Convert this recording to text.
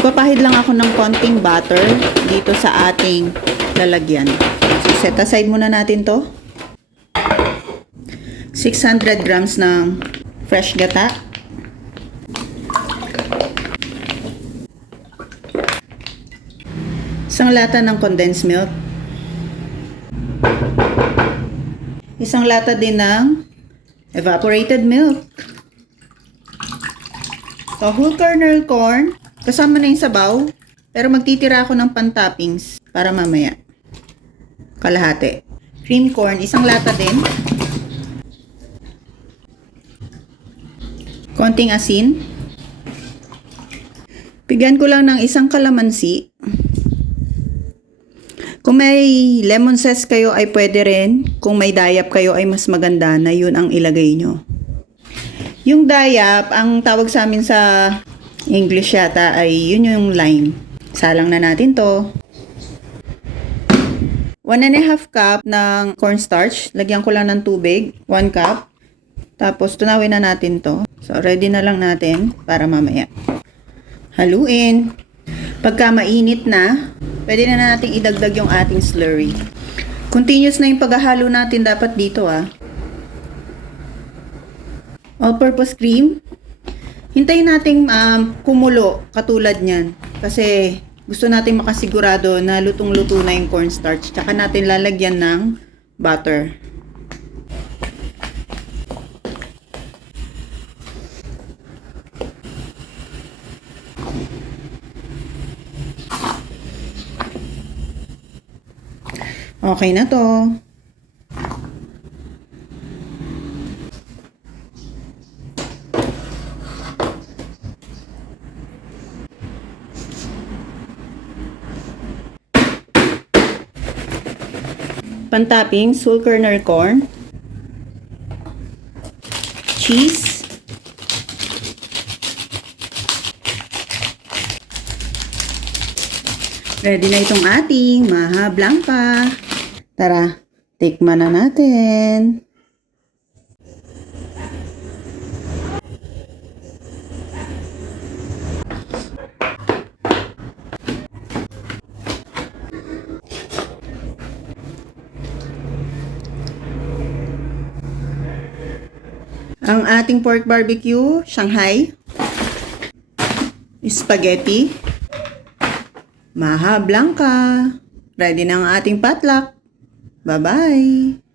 Nagpapahid lang ako ng konting butter dito sa ating lalagyan. So, set aside muna natin to. 600 grams ng fresh gata. Isang lata ng condensed milk. Isang lata din ng evaporated milk. So, whole kernel corn. Kasama na yung sabaw. Pero magtitira ako ng pan-toppings para mamaya. Kalahati. Cream corn. Isang lata din. Konting asin. Bigyan ko lang ng isang kalamansi. Kung may lemon zest kayo ay pwede rin. Kung may dayap kayo ay mas maganda na yun ang ilagay nyo. Yung dayap, ang tawag sa amin sa English yata ay yun yung lime. Salang na natin to. 1.5 cup ng cornstarch. Lagyan ko lang ng tubig. 1 cup. Tapos tunawin na natin to. So ready na lang natin para mamaya. Haluin. Pagka mainit na, pwede na natin idagdag yung ating slurry. Continuous na yung paghahalo natin dapat dito All-purpose cream. Hintayin natin kumulo katulad niyan. Kasi gusto natin makasigurado na lutong-luto na yung cornstarch. Tsaka natin lalagyan ng butter. Okay na to. Pan-toppings, whole kernel corn, cheese, ready na itong ating maha blanca. Tara, tikman na natin. Ang ating pork barbecue, Shanghai, spaghetti, maha blanca. Ready na ang ating potluck. Bye-bye!